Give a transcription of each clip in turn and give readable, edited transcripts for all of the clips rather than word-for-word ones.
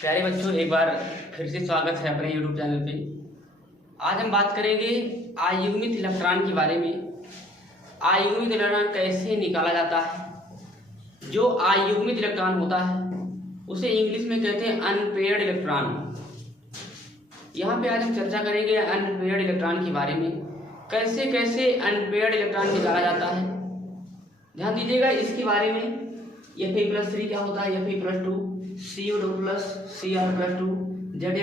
प्यारे बच्चों, एक बार फिर से स्वागत है अपने YouTube चैनल पे। आज हम बात करेंगे अयुग्मित इलेक्ट्रॉन के बारे में। अयुग्मित इलेक्ट्रॉन कैसे निकाला जाता है। जो अयुग्मित इलेक्ट्रॉन होता है उसे इंग्लिश में कहते हैं अनपेयर्ड इलेक्ट्रॉन। यहाँ पे आज हम चर्चा करेंगे अनपेयर्ड इलेक्ट्रॉन के बारे में, कैसे कैसे अनपेयर्ड इलेक्ट्रॉन निकाला जाता है। ध्यान दीजिएगा इसके बारे में। Fe+3 क्या होता है, Fe+2, CO+, Cr+2, Zn++,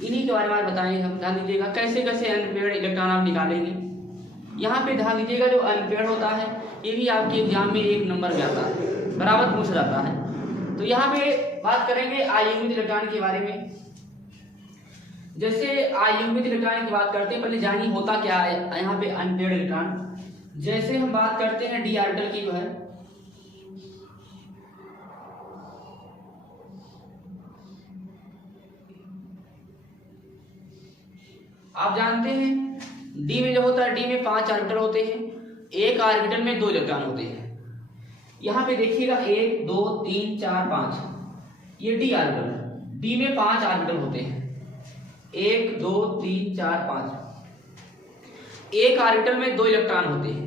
इन्हीं के बारे में बताएंगे हम। ध्यान दीजिएगा कैसे कैसे अनपेयर्ड इलेक्ट्रॉन आप निकालेंगे। यहाँ पे ध्यान दीजिएगा, जो अनपेयर्ड होता है ये भी आपके एग्जाम में 1 नंबर में आता है, बराबर पूछा जाता है। तो यहाँ पे बात करेंगे अयुग्मित इलेक्ट्रॉन के बारे में। जैसे अयुग्मित इलेक्ट्रॉन की बात करते हैं, पहले जानिए होता क्या है यहाँ पे अनपेयर्ड इलेक्ट्रॉन। जैसे हम बात करते हैं डी ऑर्बिटल की, जो है आप जानते हैं डी में जो होता है, डी में 5 ऑर्बिटल होते हैं, एक ऑर्बिटल में 2 इलेक्ट्रॉन होते हैं। यहाँ पे देखिएगा 1 2 3 4 5, ये डी ऑर्बिटल है। डी में 5 ऑर्बिटल होते हैं, 1 2 3 4 5, एक ऑर्बिटल में 2 इलेक्ट्रॉन होते हैं।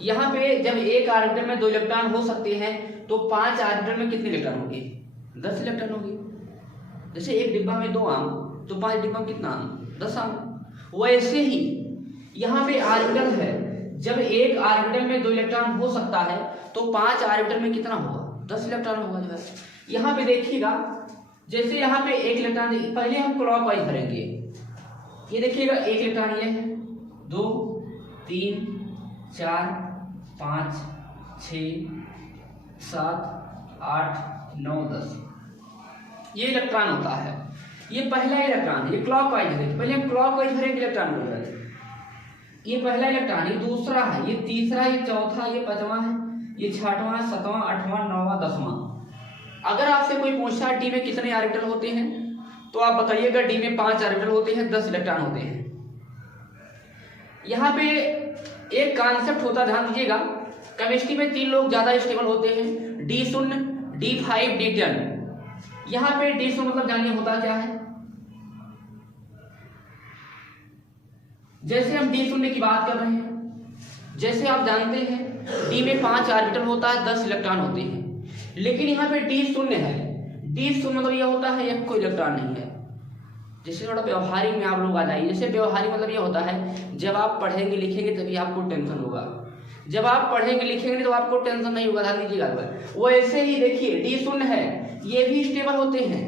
यहाँ पे जब एक ऑर्बिटल में 2 इलेक्ट्रॉन हो सकते हैं तो 5 ऑर्बिटल में कितने इलेक्ट्रॉन होंगे? 10 इलेक्ट्रॉन होंगे। जैसे एक डिब्बा में 2 आम, तो 5 डिब्बा में कितना आम? 10 आम। वैसे ही यहाँ पे ऑर्बिटल है, जब एक ऑर्बिटल में 2 इलेक्ट्रॉन हो सकता है तो 5 ऑर्बिटल में कितना होगा? 10 इलेक्ट्रॉन होगा जो है। यहाँ पे देखिएगा, जैसे यहाँ पे एक इलेक्ट्रॉन, पहले हम क्लॉकवाइज भरेंगे। ये देखिएगा एक इलेक्ट्रॉन ये है, 2 3 4 5 6 7 8 9 10, ये इलेक्ट्रॉन होता है। ये पहला इलेक्ट्रॉन है, ये क्लॉकवाइज है। पहले हम क्लॉकवाइज भरेंगे इलेक्ट्रॉन को। ये पहला इलेक्ट्रॉन, ये दूसरा है, ये तीसरा, ये चौथा, ये 5वां है, ये 6वां 7वां 8वां 9वां 10वां। अगर आपसे कोई पूछता है डी में कितने ऑर्बिटल होते हैं तो आप बताइएगा डी में 5 ऑर्बिटल होते हैं, 10 इलेक्ट्रॉन होते हैं। यहाँ पे एक कॉन्सेप्ट होता है, ध्यान दीजिएगा। केमिस्ट्री में 3 लोग ज्यादा स्टेबल होते हैं, D0, D5, D10। यहाँ पे D0 मतलब जानिए होता क्या है। जैसे हम D0 की बात कर रहे हैं, जैसे आप जानते हैं डी में 5 ऑर्बिटल होता है, 10 इलेक्ट्रॉन होते हैं। लेकिन यहाँ पे D0 है, D0 मतलब यह होता है एक कोई इलेक्ट्रॉन नहीं है। जैसे थोड़ा व्यवहारिक में आप लोग आ जाइए। जैसे व्यवहारिक मतलब यह होता है, जब आप पढ़ेंगे लिखेंगे तभी आपको टेंशन होगा, जब आप पढ़ेंगे लिखेंगे तो आपको टेंशन नहीं होगा। ध्यान दीजिएगा। वो ऐसे ही देखिए D0 है, ये भी स्टेबल होते हैं।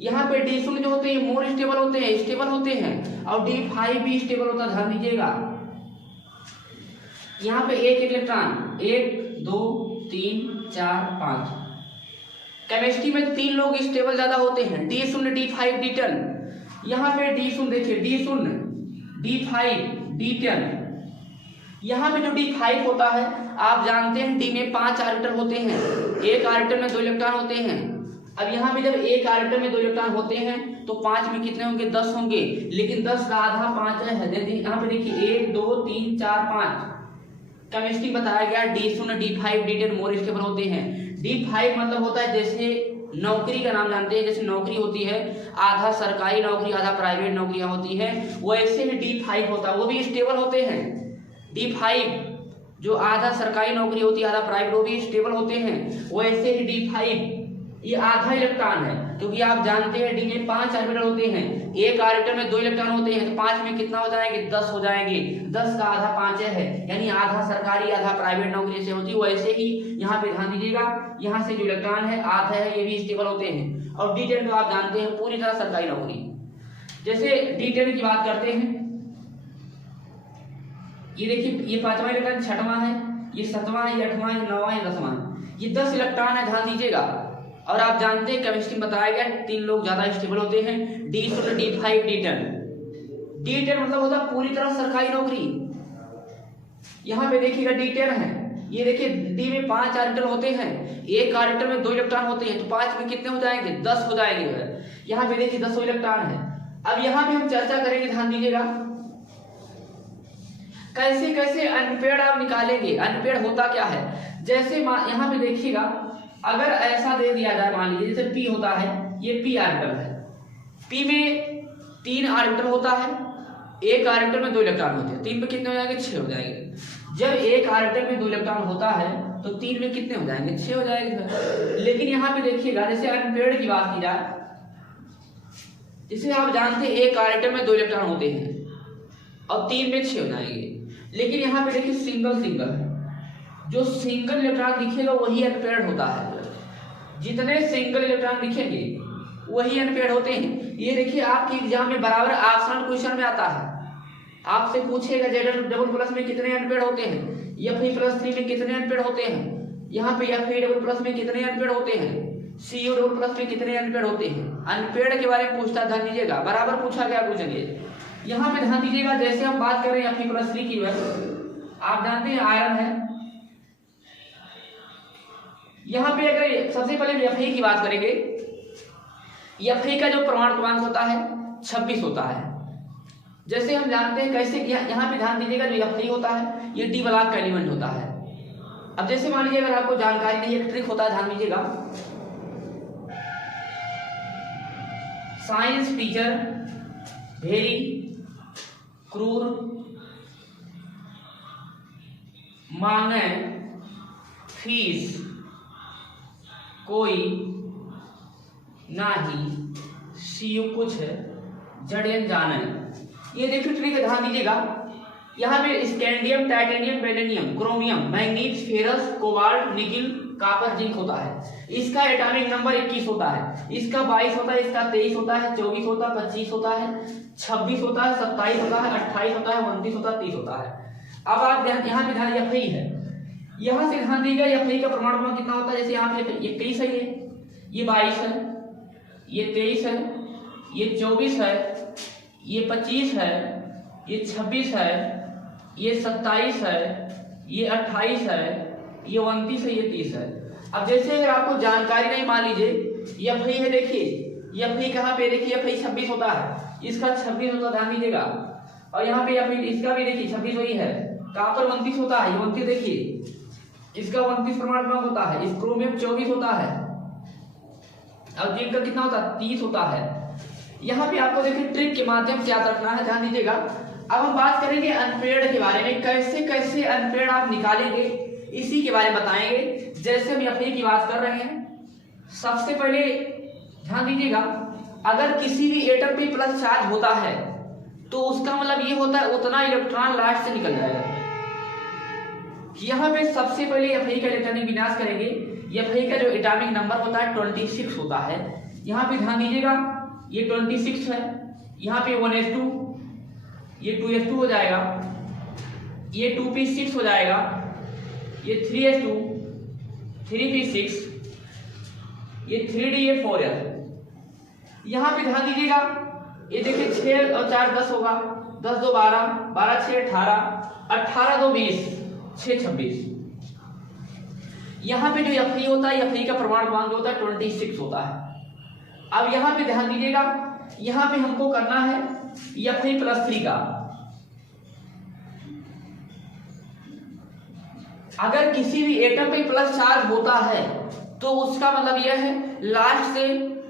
यहाँ पे D0 जो होते हैं मोर स्टेबल होते हैं, स्टेबल होते हैं, और D5 भी स्टेबल होता है। ध्यान दीजिएगा। यहाँ पे एक इलेक्ट्रॉन, 1 2 3 4 5। केमिस्ट्री में 3 लोग स्टेबल ज्यादा होते हैं, D0 D5 D10। यहाँ पे D0 देखिए, D0 D5 D10। यहाँ पे जो D5 होता है, आप जानते हैं डी में 5 ऑर्बिटल होते हैं, एक ऑर्बिटल में 2 इलेक्ट्रॉन होते हैं। अब यहाँ पे जब एक ऑर्बिटल में 2 इलेक्ट्रॉन होते हैं तो 5 में कितने होंगे? 10 होंगे। लेकिन 10 का आधा 5 है। यहाँ पे देखिए 1 2 3 4 5। केमिस्ट्री बताया गया D0 D5 D10 more stable होते हैं। D5 मतलब होता है, जैसे नौकरी का नाम जानते हैं, जैसे नौकरी होती है, आधा सरकारी नौकरी आधा प्राइवेट नौकरियां होती हैं, वैसे ही D5 होता है, वो भी स्टेबल होते हैं। D5 जो आधा सरकारी नौकरी होती है आधा प्राइवेट, वो भी स्टेबल होते हैं। वैसे ही D5 ये आधा इलेक्ट्रॉन है, क्योंकि आप जानते हैं डी में 5 ऑर्बिटल होते हैं, एक ऑर्बिटल में 2 इलेक्ट्रॉन होते हैं, तो 5 में कितना हो जाएंगे? 10 हो जाएंगे। 10 का आधा 5 है, यानी आधा सरकारी आधा प्राइवेट नौकरी से होती है। वैसे ही यहाँ पे ध्यान दीजिएगा, यहाँ से जो इलेक्ट्रॉन है आधा है, ये भी स्टेबल होते हैं। और D10 तो आप जानते हैं पूरी तरह सरकारी नौकरी। जैसे D10 की बात करते हैं, ये देखिए, ये 5वां इलेक्ट्रॉन, 6वां है, ये 7वां है, ये 8वां है, 9वां है, 10वां है, ये 10 इलेक्ट्रॉन है। ध्यान दीजिएगा। और आप जानते हैं केमिस्ट्री में बताया गया 3 लोग ज्यादा स्टेबल होते हैं, D0 D5 D10। D10 मतलब होता है पूरी तरह सरकारी नौकरी। यहाँ पे देखिएगा D10 है, ये देखिए डी में 5 ऑर्बिटल होते हैं, एक ऑर्बिटल में 2 इलेक्ट्रॉन होते हैं, तो 5 में कितने हो जाएंगे? 10 हो जाएंगे। यहाँ पे देखिए 10 इलेक्ट्रॉन है। अब यहाँ पे हम चर्चा करेंगे, ध्यान दीजिएगा, कैसे कैसे अनपेयर्ड आप निकालेंगे। अनपेयर्ड होता क्या है? जैसे यहाँ पे देखिएगा अगर ऐसा दे दिया जाए, मान लीजिए जैसे p होता है, ये p ऑर्बिटल है, p में 3 ऑर्बिटल होता है, एक ऑर्बिटल में 2 इलेक्ट्रॉन होते हैं, 3 में कितने हो जाएंगे, 6 हो जाएंगे। जब एक ऑर्बिटल में 2 इलेक्ट्रॉन होता है तो 3 में कितने हो जाएंगे, 6 हो जाएंगे। लेकिन यहाँ पे देखिएगा, जैसे अनपेयर्ड की बात की जाए, जैसे आप जानते हैं एक ऑर्बिटल में 2 इलेक्ट्रॉन होते हैं और 3 में 6 हो जाएंगे। लेकिन यहाँ पे देखिए सिंगल सिंगल, जो सिंगल इलेक्ट्रॉन दिखेगा वही अनपेयर्ड होता है, जितने सिंगल इलेक्ट्रॉन दिखेंगे वही अनपेयर्ड होते हैं। ये देखिए आपके एग्जाम में बराबर ऑप्शनल क्वेश्चन में आता है, आपसे पूछेगा Zn++ में कितने अनपेयर्ड होते हैं, Fe+3 में कितने अनपेयर्ड होते हैं, यहाँ पे Fe++ में कितने अनपेयर्ड होते हैं, Cu++ में कितने अनपेयर्ड होते हैं। अनपेयर्ड के बारे में पूछता, ध्यान दीजिएगा, बराबर पूछा गया पूछेंगे। यहाँ पे ध्यान दीजिएगा, जैसे हम बात कर रहे हैं Fe+3 की, आप जानते हैं आयरन है। यहाँ पे अगर सबसे पहले Fe की बात करेंगे, Fe का जो परमाणु क्रमांक होता है 26 होता है। जैसे हम जानते हैं कैसे, यहाँ पे ध्यान दीजिएगा, जो Fe होता है ये डी ब्लॉक का एलिमेंट होता है। अब जैसे मान लीजिए अगर आपको जानकारी नहीं, एक ट्रिक होता है, ध्यान दीजिएगा, साइंस टीचर वेरी क्रूर मांगे फीस कोई नाही सीयू कुछ जड़ेन जाने। ये देखिए ट्रिक, ध्यान दीजिएगा, यहाँ पे स्कैंडियम, टाइटेनियम, बेलेनियम, chromium, manganese, ferrous, cobalt, nickel, copper, zinc होता है। इसका एटॉमिक नंबर 21 होता है, इसका 22 होता है, इसका 23 होता है, 24 होता है, 25 होता है, 26 होता है, 27 होता है, 28 होता है, 29 होता है, 30 होता है। अब आप ध्यान, यहाँ पे ध्यान Fe है, यहाँ से ध्यान दीजिएगा Fe का परमाणु क्रमांक कितना होता है। जैसे यहाँ पे 21 है, ये 22 है, ये 23 है, ये 24 है, ये 25 है, ये 26 है, ये 27 है, ये 28 है, ये 29 है, ये 30 है। अब जैसे अगर आपको जानकारी नहीं, मान लीजिए Fe है, देखिए Fe कहाँ पे, देखिए Fe 26 होता है, इसका 26 होता है, ध्यान दीजिएगा। और यहाँ पे Fe इसका भी देखिए 26 वही है। कॉपर 29 होता है, 29 देखिए, इसका 29 परमाणु क्रमांक होता है, इस क्रोमियम 24 होता है, और जिंक का कितना होता है, 30 होता है। यहाँ पे आपको देखिए ट्रिक के माध्यम से याद रखना है, ध्यान दीजिएगा। अब हम बात करेंगे अनपेयर्ड के बारे में, कैसे कैसे अनपेयर्ड आप निकालेंगे, इसी के बारे में बताएंगे। जैसे हम Fe की बात कर रहे हैं, सबसे पहले ध्यान दीजिएगा, अगर किसी भी एटम पे प्लस चार्ज होता है तो उसका मतलब ये होता है उतना इलेक्ट्रॉन लास्ट से निकल जाएगा। यहाँ पे सबसे पहले Fe का इलेक्ट्रॉनिक विन्यास करेंगे। Fe का जो एटॉमिक नंबर होता है 26 होता है। यहाँ पे ध्यान दीजिएगा, ये 26 है, यहाँ पे 1s2, ये 2s2 हो जाएगा, ये 2p6 हो जाएगा, ये 3s2, 3p6, ये 3d, ये 4s। यहाँ पे ध्यान दीजिएगा, ये देखिए 6 और 4 10 होगा, 10 2 12, 12 6 18, 18 2 20, 6 26। यहाँ पे जो Fe होता है, Fe का परमाणु क्रमांक होता है 26 होता है। अब यहाँ पे ध्यान दीजिएगा, यहाँ पे हमको करना है Fe+3 का। अगर किसी भी एटम पे प्लस चार्ज होता है तो उसका मतलब यह है लास्ट से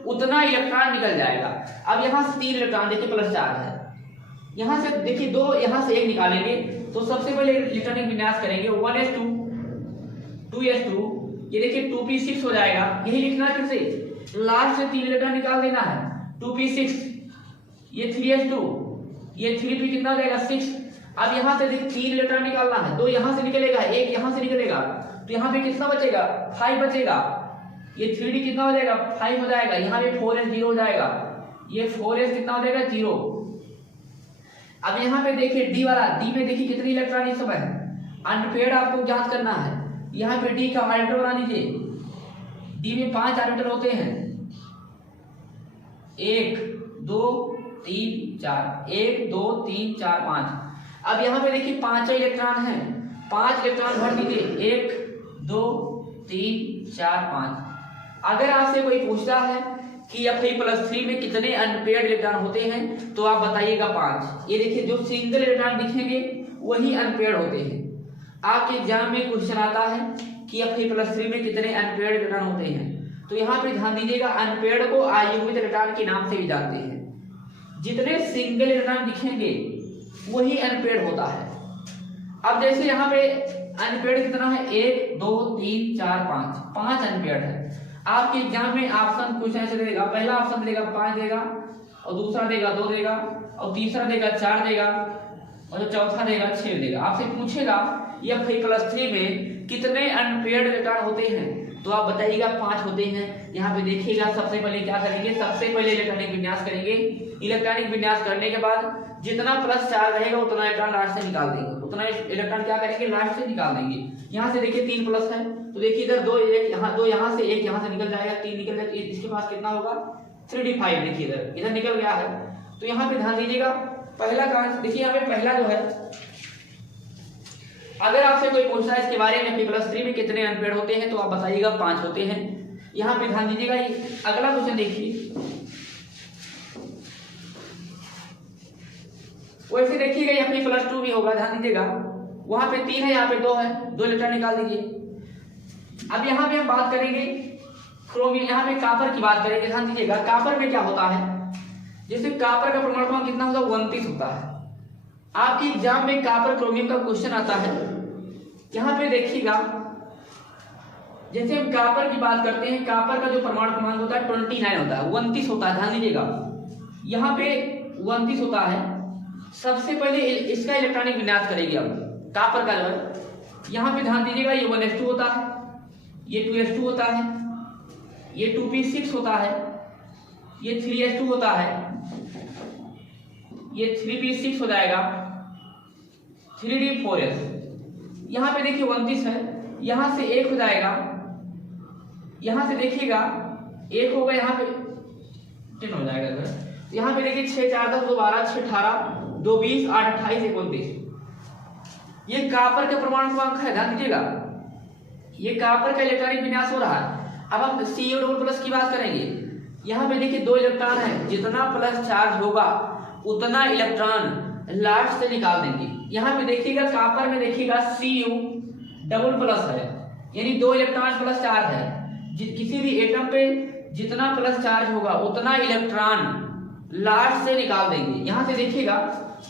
उतना इलेक्ट्रॉन निकल जाएगा। अब यहाँ से 3 इलेक्ट्रॉन देखिए प्लस चार्ज है, यहाँ से देखिए 2, यहाँ से 1 निकालेंगे। तो सबसे पहले इलेक्ट्रॉनिक विन्यास करेंगे, 1s2, 2s2, ये देखिए 2p6 हो जाएगा। यही लिखना है, फिर से लास्ट से 3 इलेक्ट्रॉन निकाल देना है, 2p6, ये 3s2, ये 3p कितना हो जाएगा 6। अब यहाँ से देखिए 3 इलेक्ट्रॉन निकालना है, 2 यहाँ से निकलेगा, 1 यहाँ से निकलेगा, तो यहाँ पे कितना बचेगा 5 बचेगा। ये 3d कितना हो जाएगा 5 हो जाएगा, यहाँ पे 4s 0 हो जाएगा, ये 4s कितना हो जाएगा 0। अब यहाँ पे देखिए डी वाला, डी में देखिए कितने इलेक्ट्रॉन इस समय अनपेयर्ड आपको ज्ञात करना है। यहाँ पे डी का ऑर्बिटल बना लीजिए, डी में 5 ऑर्बिटल होते हैं, 1 2 3 4, 1 2 3 4 5। अब यहाँ पे देखिए 5 इलेक्ट्रॉन है, 5 इलेक्ट्रॉन भर दीजिए, 1 2 3 4 5। अगर आपसे कोई पूछता है कि Fe+3 में कितने अनपेयर्ड इलेक्ट्रॉन होते हैं तो आप बताइएगा 5। ये देखिए जो सिंगल इलेक्ट्रॉन दिखेंगे वही अनपेयर्ड होते हैं। आपके एग्जाम में क्वेश्चन आता है कि Fe+3 में कितने अनपेयर्ड इलेक्ट्रॉन होते हैं। तो यहाँ पे ध्यान दीजिएगा, अनपेयर्ड को अयुग्मित इलेक्ट्रॉन के नाम से भी जानते हैं। जितने सिंगल इलेक्ट्रॉन दिखेंगे वही अनपेयर्ड होता है। अब जैसे यहाँ पे अनपेयर्ड कितना है, 1 2 3 4 5, 5 अनपेयर्ड है। आपके एग्जाम में ऑप्शन कुछ ऐसे देगा, पहला ऑप्शन देगा 5 देगा, और दूसरा देगा 2 देगा, और तीसरा देगा 4 देगा, और जो चौथा देगा 6 देगा। आपसे पूछेगा ये Fe+3 में कितने अनपेयर्ड इलेक्ट्रॉन होते हैं, तो आप बताइएगा 5 होते हैं। यहाँ पे देखिएगा, सबसे पहले क्या करेंगे, सबसे पहले इलेक्ट्रॉनिक विन्यास करेंगे। इलेक्ट्रॉनिक विन्यास करने के बाद जितना प्लस चार्ज रहेगा उतना इलेक्ट्रॉन लास्ट से निकाल देंगे, उतना इलेक्ट्रॉन क्या करेंगे, लास्ट से निकाल देंगे। यहाँ से देखिए 3 प्लस है, तो देखिए इधर 2 1 यहाँ 2 यहाँ से 1 यहाँ से निकल जाएगा, 3 निकल जाएगा, इसके पास कितना होगा 3d5। देखिए इधर निकल गया है। तो यहाँ पे ध्यान दीजिएगा, पहला काम देखिए, यहाँ पे पहला जो है, अगर आपसे कोई पूछता है इसके बारे में Fe+3 में कितने अनपेयर्ड होते हैं, तो आप बताइएगा 5 होते हैं। यहाँ पे ध्यान दीजिएगा, अगला क्वेश्चन देखिए, वैसे देखिएगा यहाँ Fe+2 भी होगा, ध्यान दीजिएगा, वहां पे 3 है, यहाँ पे 2 है, 2 इलेक्ट्रॉन निकाल दीजिए। अब यहाँ पे हम बात करेंगे क्रोमियम, यहाँ पे कॉपर की बात करेंगे। ध्यान दीजिएगा, कॉपर में क्या होता है, जैसे कॉपर का परमाणु क्रमांक कितना होता है, 29 होता है। आपके एग्जाम में कॉपर क्रोमियम का क्वेश्चन आता है। यहाँ पे देखिएगा, जैसे हम कॉपर की बात करते हैं, कॉपर का जो परमाणु क्रमांक होता है 29 होता है, 29 होता है। ध्यान दीजिएगा, यहाँ पे 29 होता है। सबसे पहले इसका इलेक्ट्रॉनिक विन्यास करेंगे हम, कॉपर का जो है। यहाँ पे ध्यान दीजिएगा, ये 1s2 होता है, ये 2s2 होता है, ये 2p6 होता है, ये 3s2 होता है, ये 3p6 हो जाएगा, 3d4s। यहाँ पे देखिए 29 है, यहाँ से 1 हो जाएगा, यहाँ से देखिएगा 1 होगा, यहाँ पे 10 हो जाएगा। यहाँ पे देखिए 6 4 10 2 12 6 18 2 20 8 28 29, ये कॉपर का परमाणु क्रमांक है। ध्यान दीजिएगा, ये कॉपर का इलेक्ट्रॉनिक विन्यास हो रहा है। अब हम Cu+ की बात करेंगे। यहाँ पे देखिए 2 इलेक्ट्रॉन है, जितना प्लस चार्ज होगा उतना इलेक्ट्रॉन लास्ट से निकाल देंगे। यहाँ पे देखिएगा, कॉपर में देखिएगा Cu+ है, यानी 2 इलेक्ट्रॉन प्लस चार्ज है। किसी भी एटम पे जितना प्लस चार्ज होगा उतना इलेक्ट्रॉन लास्ट से निकाल देंगे। यहाँ से देखिएगा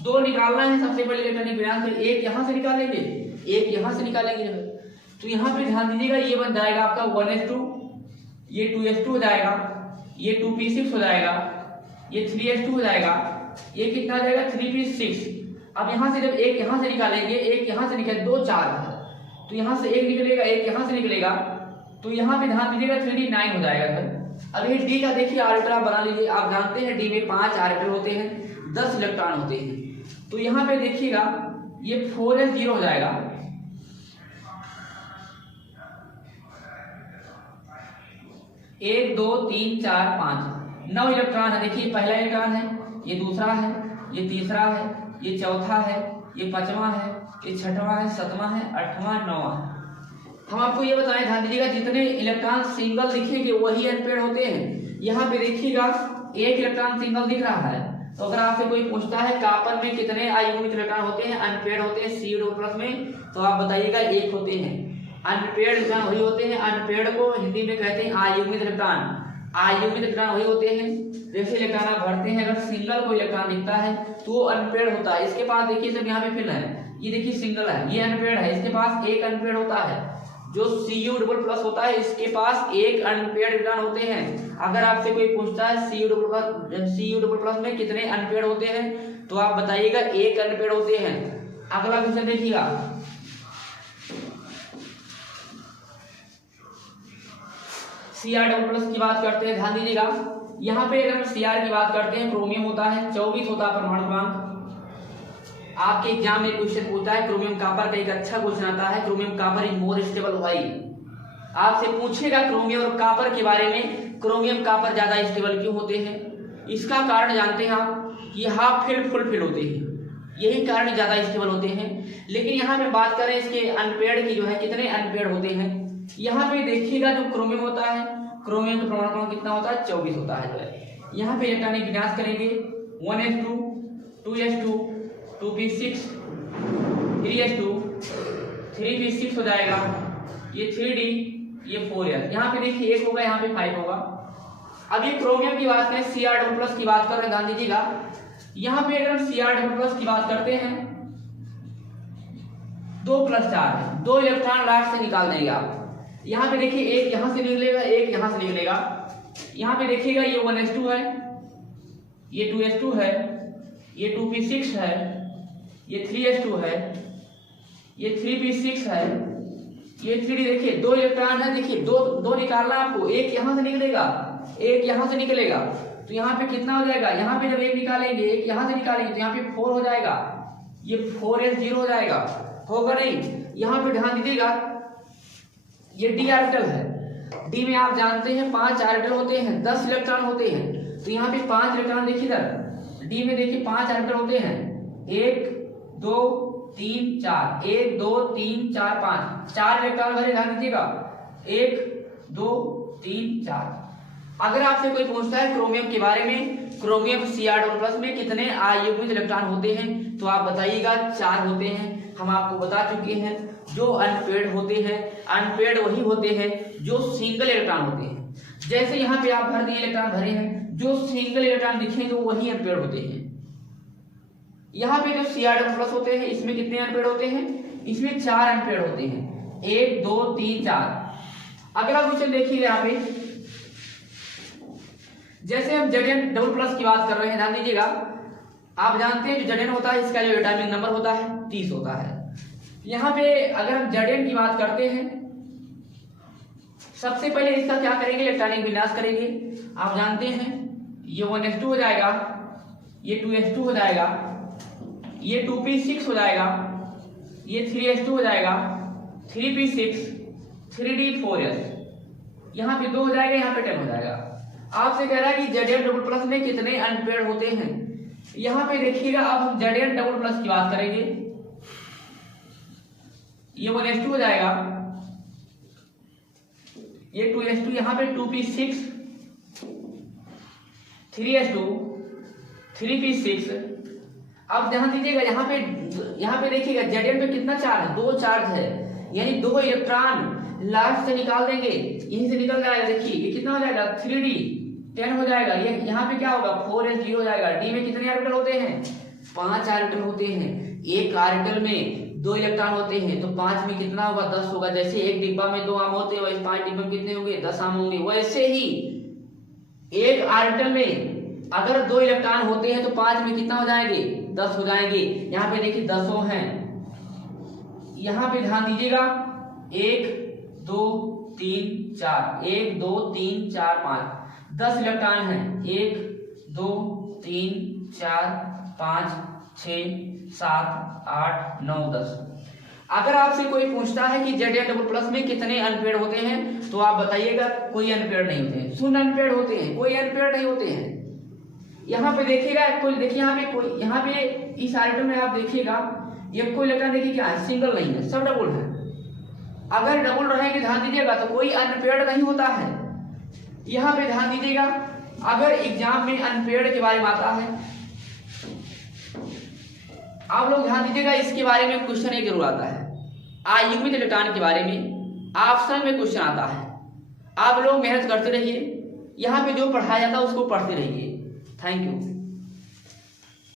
2 निकालना है, सबसे पहले इलेक्ट्रॉनिक विन्यास में 1 यहाँ से निकालेंगे, 1 यहाँ से निकालेंगे। तो यहाँ पे ध्यान दीजिएगा, ये बन जाएगा आपका 1s2, ये 2s2 हो जाएगा, ये 2p6 हो जाएगा, ये 3s2 हो जाएगा, ये कितना हो जाएगा 3p6। अब यहाँ से जब 1 यहाँ से निकालेंगे, 1 यहाँ से निकले, 2 4 है, तो यहाँ से 1 निकलेगा, 1 यहाँ से निकलेगा, तो यहाँ पे ध्यान दीजिएगा 3d9 हो जाएगा। अब ये डी का देखिए ऑर्बिटल आप बना लीजिए। आप जानते हैं डी में 5 ऑर्बिटल होते हैं, 10 इलेक्ट्रॉन होते हैं। तो यहाँ पे देखिएगा ये 4s0 हो जाएगा, एक 2 3 4 5 9 इलेक्ट्रॉन है। देखिए पहला इलेक्ट्रॉन है, ये दूसरा है, ये तीसरा है, ये चौथा है, ये 5वां है, ये 6वां है, 7वां है, 8वां 9वां। हम आपको ये बताएं, ध्यान दीजिएगा, जितने इलेक्ट्रॉन सिंगल दिखेंगे वही अनपेयर्ड होते हैं। यहाँ पे देखिएगा 1 इलेक्ट्रॉन सिंगल दिख रहा है। तो अगर आपसे कोई पूछता है कॉपर में कितने अयुग्मित इलेक्ट्रॉन होते हैं, अनपेयर्ड होते हैं Cu+ में, तो आप बताइएगा 1 होते हैं। अनपेयर्ड इलेक्ट्रॉन वही होते हैं, अनपेयर्ड को हिंदी में कहते हैं अयुग्मित इलेक्ट्रॉन। अयुग्मित इलेक्ट्रॉन वही होते हैं, जैसे इलेक्ट्रॉन आप भरते हैं, अगर सिंगल कोई इलेक्ट्रॉन दिखता है तो वो अनपेयर्ड होता है। इसके पास देखिए सब यहाँ पे फिल है, ये देखिए सिंगल है, ये अनपेयर्ड है, इसके पास 1 अनपेयर्ड होता है। जो Cu++ होता है इसके पास 1 अनपेयर्ड इलेक्ट्रॉन होते हैं। अगर आपसे कोई पूछता है Cu++ में कितने अनपेयर्ड होते हैं, तो आप बताइएगा 1 अनपेयर्ड होते हैं। अगला क्वेश्चन देखिएगा, Cr++ की बात करते हैं। ध्यान दीजिएगा, यहाँ पे अगर हम Cr की बात करते हैं, क्रोमियम होता है 24 होता है परमाणु क्रमांक। आपके एग्जाम में क्वेश्चन पूछता है क्रोमियम कॉपर का, एक अच्छा क्वेश्चन आता है, chromium copper is more stable why. आपसे पूछेगा क्रोमियम और कॉपर के बारे में, क्रोमियम कॉपर ज्यादा स्टेबल क्यों होते हैं। इसका कारण जानते हैं आप, ये हाफ फील्ड फुल फील्ड होते हैं, यही कारण ज्यादा स्टेबल होते हैं। लेकिन यहाँ पे बात करें इसके अनपेयर्ड की, जो है कितने अनपेयर्ड होते हैं। यहाँ पे देखिएगा जो क्रोमियम होता है, क्रोमियम का परमाणु क्रमांक कितना होता है 24 होता है। जो है यहाँ पे इलेक्ट्रॉनिक विन्यास करेंगे 1s2 2s2 2p6 3s2 3p6 हो जाएगा, ये 3d, ये 4s। यहाँ पे देखिए 1 होगा, यहाँ पे 5 होगा। अब ये क्रोमियम की बात करें, Cr++ की बात कर रहे हैं, ध्यान दीजिएगा। यहाँ पे अगर हम Cr++ की बात करते हैं, 2+4 है, 2 इलेक्ट्रॉन लास्ट से निकाल देंगे आप। यहाँ पे देखिए एक यहाँ से निकलेगा, एक यहाँ से निकलेगा। यहाँ पे देखिएगा ये 1s2 है, ये 2s2 है, ये 2p6 है, ये 3s2 है, ये 3p6 है, ये 3d। देखिए 2 इलेक्ट्रॉन है, देखिए दो निकालना आपको, एक यहाँ से निकलेगा, एक यहाँ से निकलेगा। तो यहाँ पे कितना हो जाएगा, यहाँ पे जब एक निकालेंगे, एक यहाँ से निकालेंगे तो यहाँ पे 4 हो जाएगा, ये 4s0 हो जाएगा, होगा नहीं। यहाँ पे ध्यान दीजिएगा, ये d ऑर्बिटल है। d में आप जानते हैं 5 ऑर्बिटल होते हैं, 10 इलेक्ट्रॉन होते हैं। तो यहाँ पे 5 इलेक्ट्रॉन देखिए इधर, d में देखिए 5 ऑर्बिटल होते हैं, 1 2 3 4, 1 2 3 4 5, 4 इलेक्ट्रॉन भरे, ध्यान दीजिएगा, 1 2 3 4। अगर आपसे कोई पूछता है क्रोमियम के बारे में, क्रोमियम Cr+ में कितने अयुग्मित इलेक्ट्रॉन होते हैं, तो आप बताइएगा 4 होते हैं। हम आपको बता चुके हैं, जो अनपेयर्ड होते हैं, अनपेयर्ड वही होते हैं जो सिंगल इलेक्ट्रॉन होते हैं। जैसे यहाँ पे आप भर दिए इलेक्ट्रॉन भरे हैं, जो सिंगल इलेक्ट्रॉन दिखेंगे वही अनपेयर्ड होते हैं। यहाँ पे जो Cr+ होते हैं, इसमें कितने अनपेयर्ड होते हैं, इसमें 4 अनपेयर्ड होते हैं, 1 2 3 4। अगला क्वेश्चन देखिए यहाँ पे, जैसे हम Zn++ की बात कर रहे हैं, ध्यान दीजिएगा। आप जानते हैं जो Zn होता है, इसका जो एटॉमिक नंबर होता है 30 होता है। यहाँ पे अगर हम Zn की बात करते हैं, सबसे पहले इसका क्या करेंगे, इलेक्ट्रॉनिक विन्यास करेंगे। आप जानते हैं ये 1s2 हो जाएगा, ये 2s2 हो जाएगा, ये 2p6 हो जाएगा, ये 3s2 हो जाएगा, 3p6, 3d 4s। यहाँ पे 2 हो जाएगा, यहाँ पे 10 हो जाएगा। आपसे कह रहा है कि Zn++ में कितने अनपेयर्ड होते हैं। यहाँ पे देखिएगा, अब हम Zn++ की बात करेंगे, ये 1s2 हो जाएगा, ये 2s2, यहाँ पे 2p6, 3s2, 3p6। अब ध्यान दीजिएगा, यहाँ पे देखिएगा Zn पे कितना चार्ज है, 2 चार्ज है, यानी 2 इलेक्ट्रॉन लास्ट से निकाल देंगे, यहीं से निकल जाएगा। देखिए ये कितना हो जाएगा, 3d 10 हो जाएगा। ये यहाँ पे क्या होगा, 4s0 हो जाएगा। d में कितने ऑर्बिटल होते हैं, 5 ऑर्बिटल होते हैं। एक ऑर्बिटल में 2 इलेक्ट्रॉन होते हैं, तो 5 में कितना होगा, 10 होगा। जैसे एक डिब्बा में 2 आम होते हैं, वैसे 5 डिब्बे में कितने होंगे, 10 आम होंगे। वैसे ही एक ऑर्बिटल में अगर 2 इलेक्ट्रॉन होते हैं तो 5 में कितना हो जाएंगे, 10 हो जाएंगे। यहाँ पे देखिए 10 हैं। यहाँ पे ध्यान दीजिएगा, 1 2 3 4, 1 2 3 4 5, 10 इलेक्ट्रॉन हैं, 1 2 3 4 5 6 7 8 9 10। अगर आपसे कोई पूछता है कि Zn++ में कितने अनपेयर्ड होते हैं, तो आप बताइएगा कोई अनपेयर्ड नहीं होते हैं, शून्य अनपेयर्ड होते हैं, कोई अनपेयर्ड नहीं होते हैं। यहाँ पे देखिएगा, कोई देखिए यहाँ पे इस ऑर्बिटल में आप देखिएगा, ये कोई इलेक्ट्रॉन देखिए क्या है, सिंगल नहीं है, सब डबल है। अगर डबल रहेंगे, ध्यान दीजिएगा, तो कोई अनपेयर्ड नहीं होता है। यहाँ पे ध्यान दीजिएगा, अगर एग्जाम में अनपेयर्ड के बारे में आता है, आप लोग ध्यान दीजिएगा, इसके बारे में क्वेश्चन एक जरूर आता है। अयुग्मित इलेक्ट्रॉन के बारे में ऑप्शन में क्वेश्चन आता है। आप लोग मेहनत करते रहिए, यहाँ पे जो पढ़ाया जाता है उसको पढ़ते रहिए। Thank you.